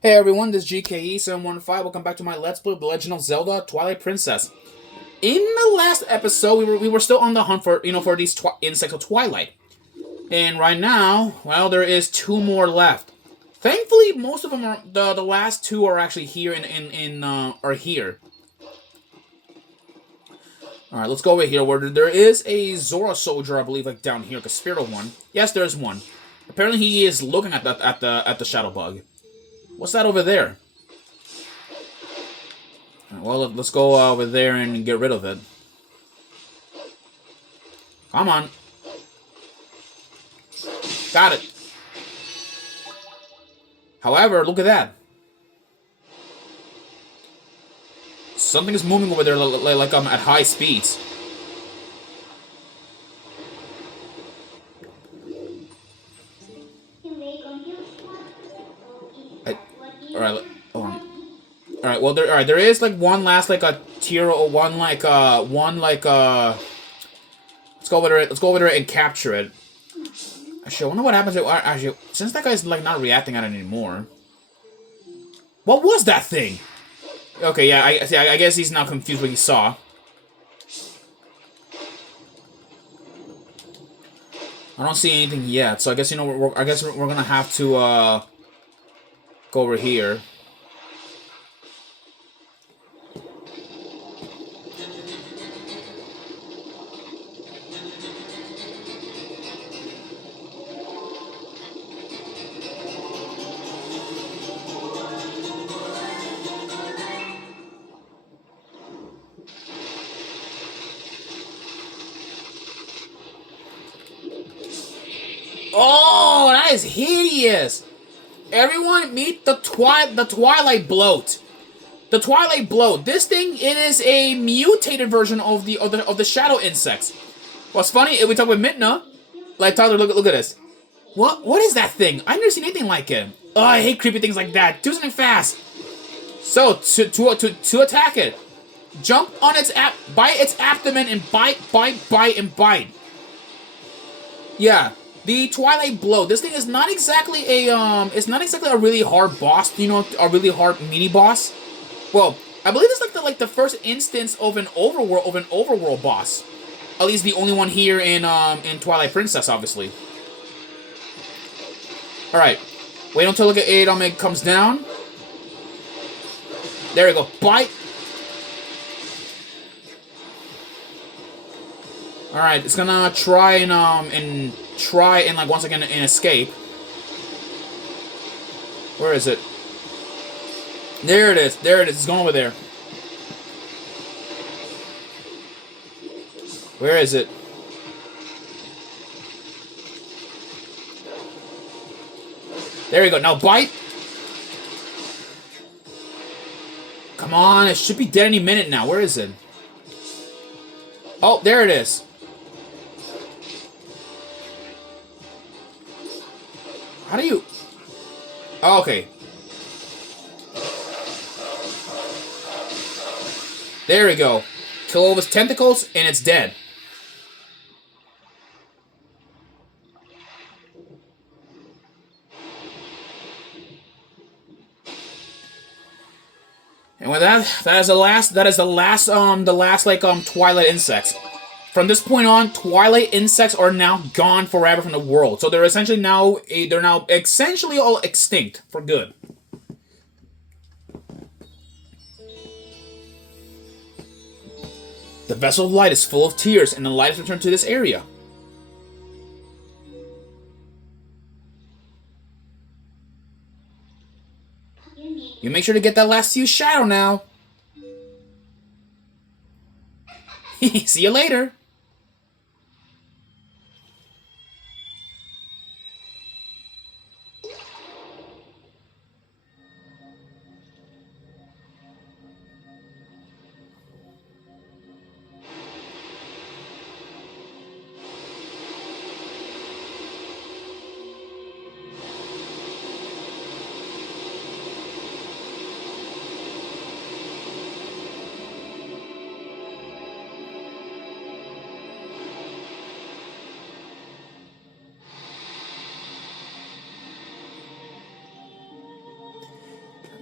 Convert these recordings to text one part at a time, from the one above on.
Hey everyone, this is GKE715. Welcome back to my Let's Play of The Legend of Zelda Twilight Princess. In the last episode, we were still on the hunt for for these insects of Twilight, and right now, well, there is two more left. Thankfully, most of them are the last two are actually here are here. All right, let's go over here where there is a Zora soldier, I believe, like down here, like a spiritual one. Yes, there's one. Apparently, he is looking at the shadow bug. What's that over there? Well, let's go over there and get rid of it. Come on. Got it. However, look at that. Something is moving over there like at high speeds. Alright, hold on. Alright, well, there is like one last like a tier or let's go over there. Let's go over there and capture it. Actually, I wonder what happens. Actually, since that guy's like not reacting on it anymore. What was that thing? Okay, yeah, I guess he's now confused what he saw. I don't see anything yet, so I guess I guess we're gonna have to go over here. Oh, that is hideous! Everyone meet the Twilight Bloat. The Twilight Bloat. This thing, it is a mutated version of the shadow insects. What's funny, if we talk with Midna, like Tyler, look at this. What is that thing? I've never seen anything like it. Oh, I hate creepy things like that. Do something fast. So to attack it, jump on bite its abdomen and bite and bite. Yeah, the Twilight Blow. This thing is not exactly it's not exactly a really hard boss. A really hard mini boss. Well, I believe it's like the first instance of an overworld boss. At least the only one here in Twilight Princess, obviously. All right, wait until it comes down. There we go. Bite. All right, it's gonna try and like once again and escape. Where is it? There it is. There it is. It's going over there. Where is it? There you go. Now bite. Come on, it should be dead any minute now. Where is it? Oh, there it is. How do you... Oh, okay. There we go. Kill all of its tentacles, and it's dead. And with that is the last Twilight insects. From this point on, Twilight insects are now gone forever from the world. So they're essentially now essentially all extinct for good. The vessel of light is full of tears, and the light has returned to this area. You make sure to get that last few shadow now. See you later.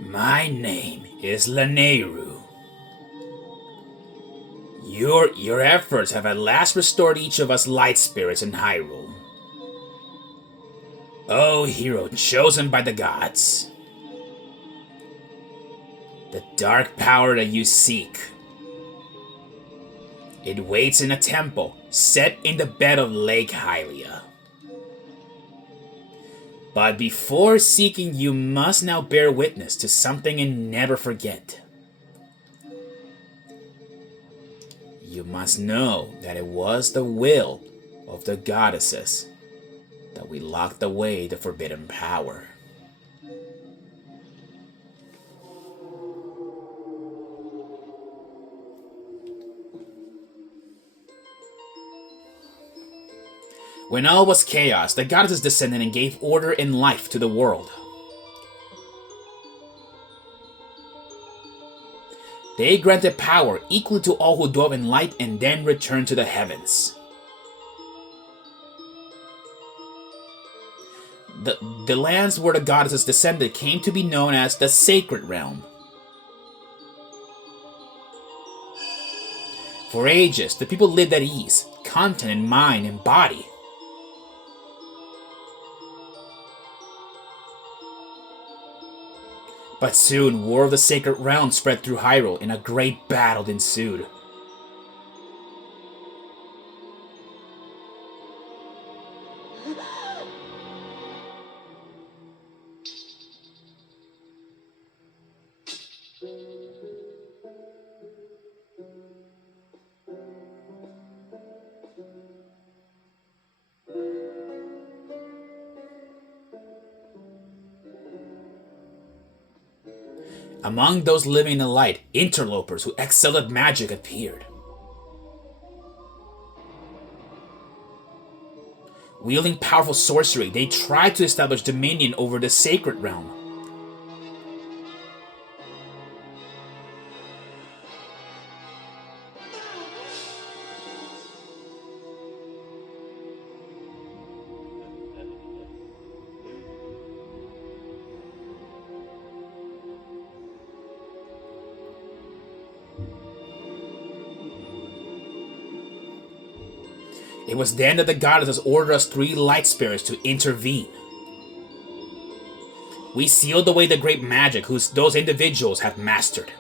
My name is Lanayru. Your efforts have at last restored each of us light spirits in Hyrule. O hero chosen by the gods. The dark power that you seek. It waits in a temple set in the bed of Lake Hylia. But before seeking, you must now bear witness to something and never forget. You must know that it was the will of the goddesses that we locked away the forbidden power. When all was chaos, the goddesses descended and gave order and life to the world. They granted power equal to all who dwell in light and then returned to the heavens. The lands where the goddesses descended came to be known as the Sacred Realm. For ages, the people lived at ease, content in mind and body. But soon, war of the Sacred Realm spread through Hyrule, and a great battle ensued. Among those living in the light, interlopers who excelled at magic appeared. Wielding powerful sorcery, they tried to establish dominion over the Sacred Realm. It was then that the goddesses ordered us 3 light spirits to intervene. We sealed away the great magic those individuals have mastered.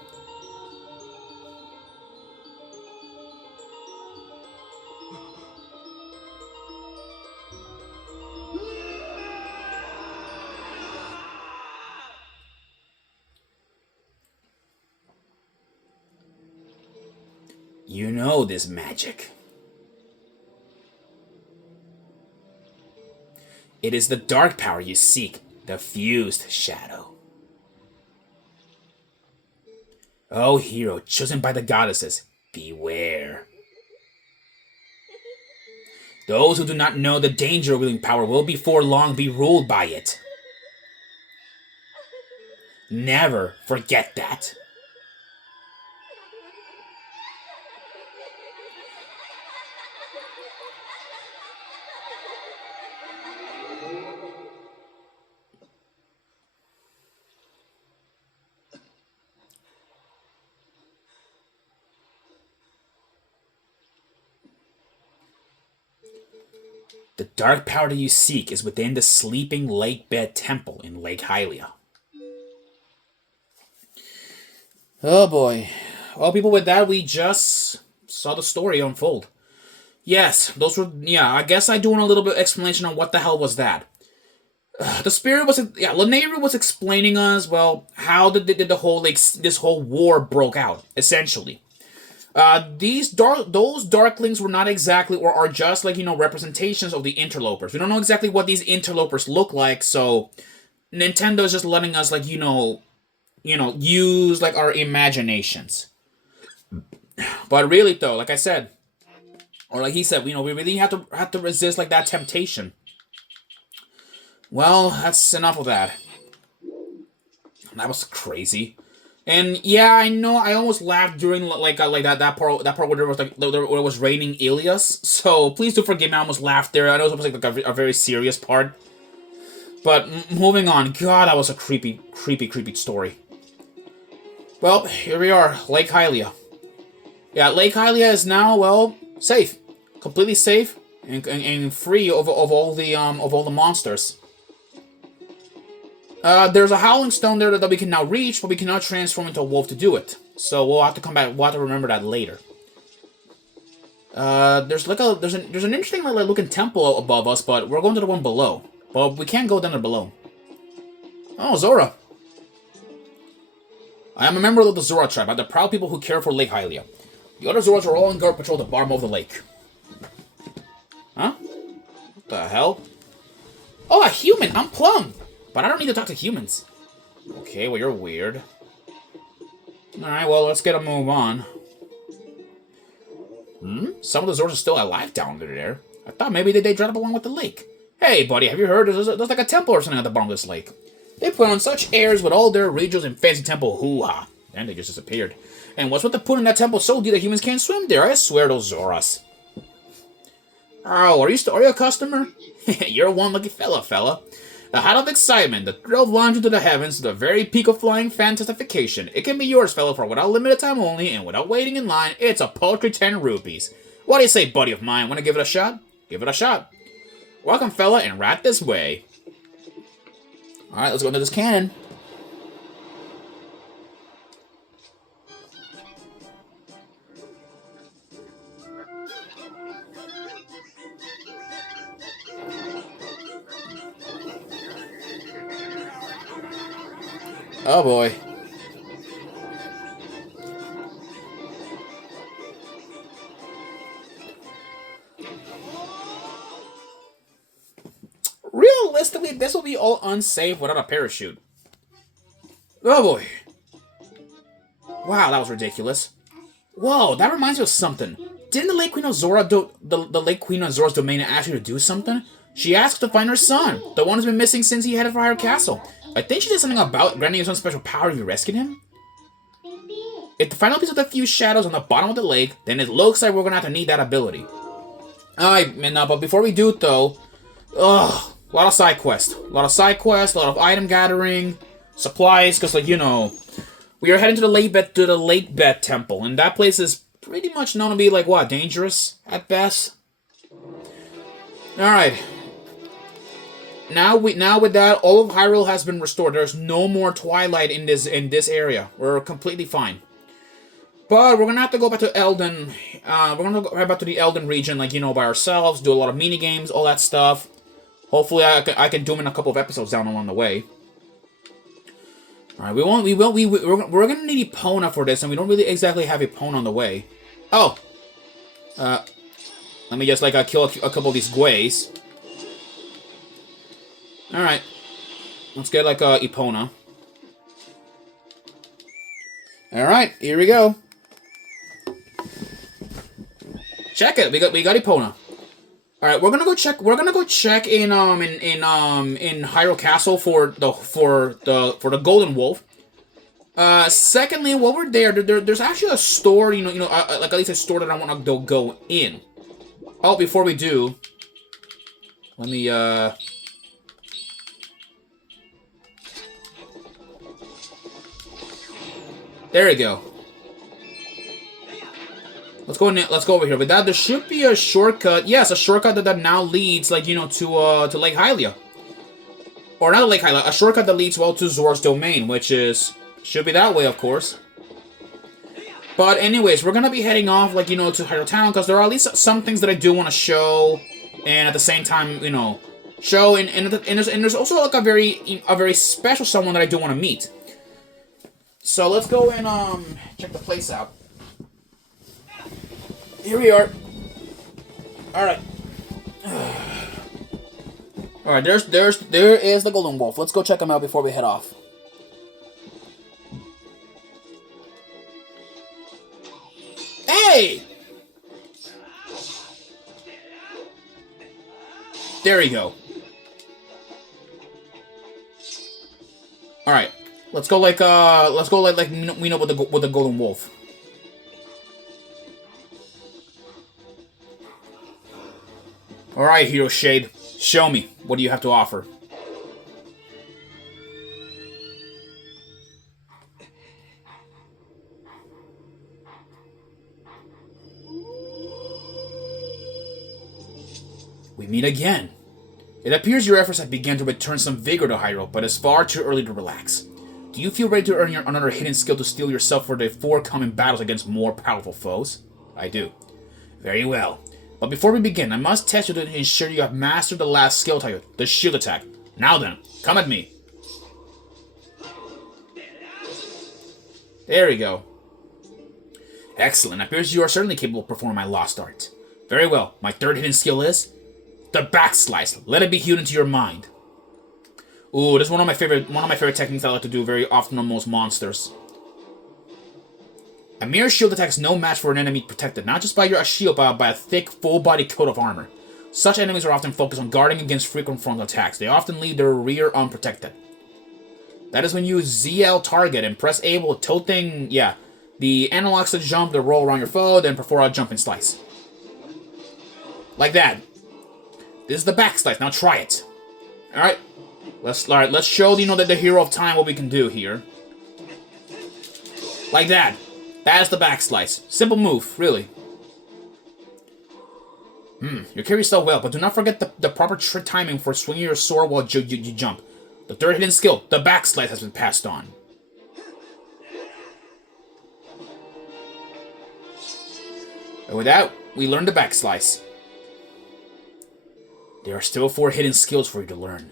You know this magic. It is the dark power you seek, the fused shadow. O hero chosen by the goddesses, beware. Those who do not know the danger of wielding power will before long be ruled by it. Never forget that. The dark power that you seek is within the sleeping lake bed temple in Lake Hylia. Oh boy. Well, people, with that, we just saw the story unfold. Yes, those were, I guess I do want a little bit of explanation on what the hell was that. The spirit was, Lanayru was explaining us, well, how the whole, this whole war broke out, essentially. Those darklings were not exactly, or are just representations of the interlopers. We don't know exactly what these interlopers look like, so Nintendo is just letting us use our imaginations. But really though, like I said, or like he said, we really have to resist that temptation. Well, that's enough of that. That was crazy. And yeah, I know I almost laughed during that part where there was raining Ilias. So please do forgive me. I almost laughed there. I know it was a very serious part. But moving on. God, that was a creepy story. Well, here we are, Lake Hylia. Yeah, Lake Hylia is now, well, safe. Completely safe and free of all the monsters. There's a Howling Stone there that we can now reach, but we cannot transform into a wolf to do it. So we'll have to come back. We'll have to remember that later. There's an interesting looking temple above us, but we're going to the one below. But we can't go down there below. Oh, Zora. I am a member of the Zora tribe. I'm the proud people who care for Lake Hylia. The other Zoras are all on guard patrol the bottom of the lake. Huh? What the hell? Oh, a human! I'm Plum! But I don't need to talk to humans. Okay, well, you're weird. Alright, well, let's get a move on. Some of the Zoras are still alive down there. I thought maybe they dropped along with the lake. Hey, buddy, have you heard? There's like a temple or something at the bottom of this lake. They put on such airs with all their rituals and fancy temple hoo-ha. And they just disappeared. And what's with the put in that temple so deep that humans can't swim there? I swear those Zoras. Oh, are you a customer? You're one lucky fella. The height of excitement, the thrill of launching to the heavens, the very peak of flying fantastification. It can be yours, fella, for without limited time only, and without waiting in line, it's a paltry 10 rupees. What do you say, buddy of mine? Want to give it a shot? Give it a shot. Welcome, fella, and right this way. Alright, let's go into this cannon. Oh boy. Realistically, this will be all unsafe without a parachute. Oh boy. Wow, that was ridiculous. Whoa, that reminds me of something. Didn't the Lake Queen of Zora the Lake Queen of Zora's domain ask you to do something? She asked to find her son, the one who's been missing since he headed for her castle. I think she did something about granting him some special power if you rescued him. If the final piece of the fused shadows on the bottom of the lake, then it looks like we're gonna have to need that ability. Alright, but before we do it though, a lot of side quests. A lot of item gathering, supplies, because we are heading to the lake bed temple, and that place is pretty much known to be dangerous at best. Alright. Now with that, all of Hyrule has been restored. There's no more Twilight in this area. We're completely fine. But we're gonna have to go back to Elden. We're gonna go right back to the Elden region, by ourselves. Do a lot of mini games, all that stuff. Hopefully, I can do them in a couple of episodes down along the way. All right, we're gonna need Epona for this, and we don't really exactly have Epona on the way. Oh. Let me just kill a couple of these Guays. Alright. Let's get Epona. Alright, here we go. Check it. We got Epona. Alright, we're gonna go check in Hyrule Castle for the Golden Wolf. Secondly, while we're there's actually a store, at least a store that I want to go in. Oh, before we do, let me there we go. Let's go over here. With that, there should be a shortcut. Yes, a shortcut that now leads, to Lake Hylia. Or not Lake Hylia, a shortcut that leads, to Zora's domain, which should be that way, of course. But anyways, we're gonna be heading off, to Hyrule Town, because there are at least some things that I do want to show, and at the same time, show, and there's also, a very special someone that I do want to meet. So let's go and check the place out. Here we are. Alright. Alright, there is the Golden Wolf. Let's go check him out before we head off. Hey! There you go. Alright. Let's go like we know with the Golden Wolf. Alright, Hero Shade. Show me. What do you have to offer? We meet again. It appears your efforts have begun to return some vigor to Hyrule, but it's far too early to relax. Do you feel ready to earn another hidden skill to steel yourself for the forthcoming battles against more powerful foes? I do. Very well. But before we begin, I must test you to ensure you have mastered the last skill type, the shield attack. Now then, come at me. There we go. Excellent. It appears you are certainly capable of performing my lost art. Very well. My third hidden skill is the backslice. Let it be hewn into your mind. Ooh, this is one of my favorite techniques I like to do very often on most monsters. A mere shield attack is no match for an enemy protected, not just by your shield, but by a thick, full-body coat of armor. Such enemies are often focused on guarding against frequent frontal attacks. They often leave their rear unprotected. That is when you use ZL target and press A while tilting, the analogs to jump, to roll around your foe, then perform a jumping slice. Like that. This is the back slice. Now try it. Alright. Let's show the hero of time what we can do here. Like that. That's the back slice. Simple move, really. You carry yourself well, but do not forget the proper timing for swinging your sword while you jump. The third hidden skill, the back slice, has been passed on. And with that, we learn the back slice. There are still 4 hidden skills for you to learn.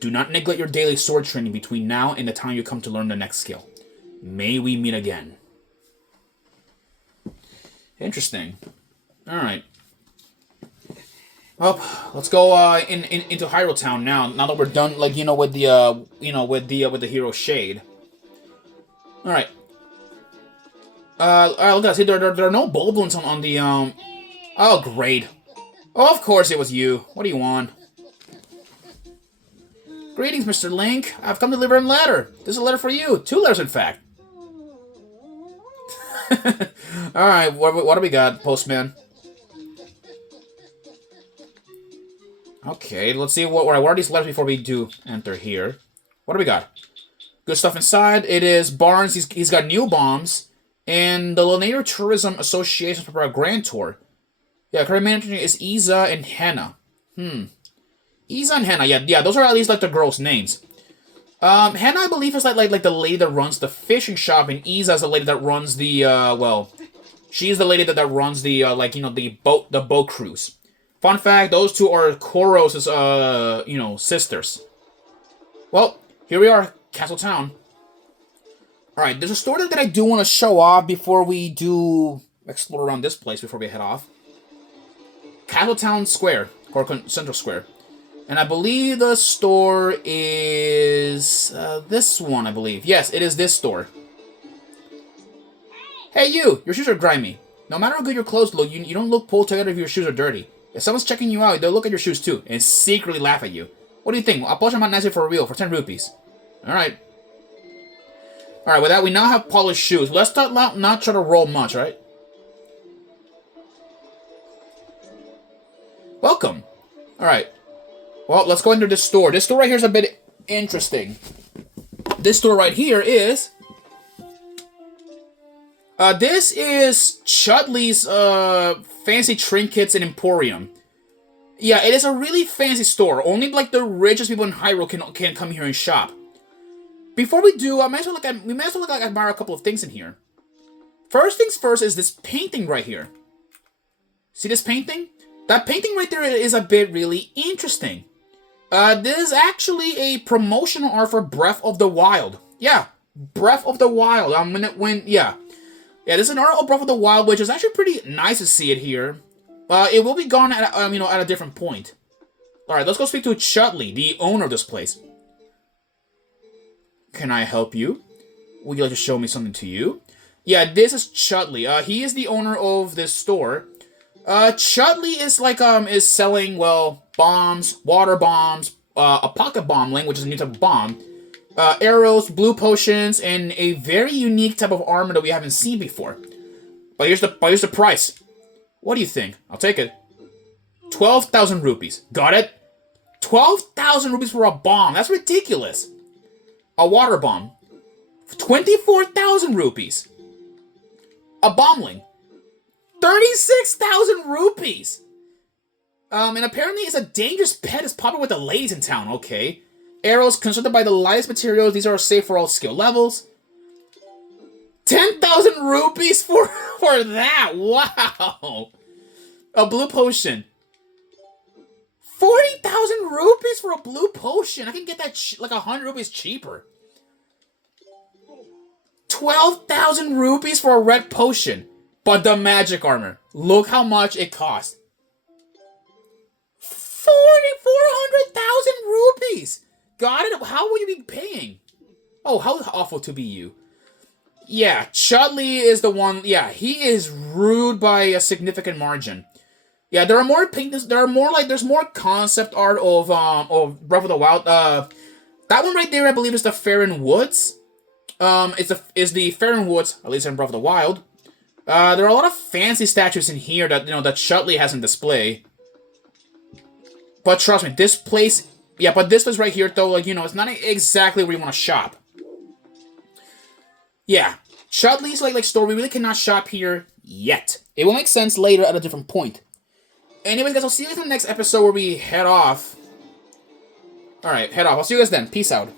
Do not neglect your daily sword training between now and the time you come to learn the next skill. May we meet again. Interesting. Alright. Well, let's go into Hyrule Town now. Now that we're done, with the hero shade. All right. Look at that. See, there are no Boblins on the Oh, great. Oh, of course it was you. What do you want? Greetings, Mr. Link. I've come to deliver a letter. This is a letter for you. 2 letters, in fact. All right. What do we got, Postman? Okay, let's see what are these letters before we do enter here. What do we got? Good stuff inside. It is Barnes. He's got new bombs. And the Lanier Tourism Association for a grand tour. Yeah, current manager is Iza and Hannah. Iza and Hannah. Yeah, those are at least the girls' names. Hannah, I believe, is like the lady that runs the fishing shop, and Iza is the lady that runs the she's the lady that runs the the boat cruise. Fun fact, those 2 are Koros' sisters. Well, here we are, Castle Town. Alright, there's a story that I do want to show off before we do explore around this place before we head off. Castle Town Square, or Central Square. And I believe the store is this one, I believe. Yes, it is this store. Hey you! Your shoes are grimy. No matter how good your clothes look, you don't look pulled together if your shoes are dirty. If someone's checking you out, they'll look at your shoes too, and secretly laugh at you. What do you think? I'll polish them out nicely for real, for 10 rupees. Alright. Alright, with that, we now have polished shoes. Let's not try to roll much, right? Welcome. Alright. Well, let's go into this store. This store right here is a bit interesting. This store right here is... this is Chudley's, Fancy Trinkets and Emporium. Yeah, it is a really fancy store. Only, the richest people in Hyrule can come here and shop. Before we do, we may as well admire a couple of things in here. First things first is this painting right here. See this painting? That painting right there is a bit really interesting. This is actually a promotional art for Breath of the Wild. Yeah, Breath of the Wild. Yeah, this is an art of Breath of the Wild, which is actually pretty nice to see it here. It will be gone at at a different point. All right, let's go speak to Chudley, the owner of this place. Can I help you? Would you like to show me something to you? Yeah, this is Chudley. He is the owner of this store. Chudley is is selling, bombs, water bombs, a pocket bombling, which is a new type of bomb, arrows, blue potions, and a very unique type of armor that we haven't seen before. But here's the price. What do you think? I'll take it. 12,000 rupees. Got it? 12,000 rupees for a bomb. That's ridiculous. A water bomb. 24,000 rupees. A bombling. 36,000 rupees. And apparently it's a dangerous pet. It's popular with the ladies in town. Okay. Arrows constructed by the lightest materials. These are safe for all skill levels. 10,000 rupees for that. Wow. A blue potion. 40,000 rupees for a blue potion. I can get that like 100 rupees cheaper. 12,000 rupees for a red potion. But the magic armor. Look how much it cost. 400,000 rupees. Got it? How will you be paying? Oh, how awful to be you. Yeah, Chudley is the one. Yeah, he is rude by a significant margin. Yeah, there are more paintings. There's more concept art of Breath of the Wild. That one right there, I believe, is the Faron Woods. Is the Faron Woods, at least in Breath of the Wild. There are a lot of fancy statues in here that that Chudley has in display. But trust me, this place. Yeah, but this place right here, though, like it's not exactly where you want to shop. Yeah, Chudley's like store. We really cannot shop here yet. It will make sense later at a different point. Anyways, guys, I'll see you guys in the next episode where we head off. Alright, head off. I'll see you guys then. Peace out.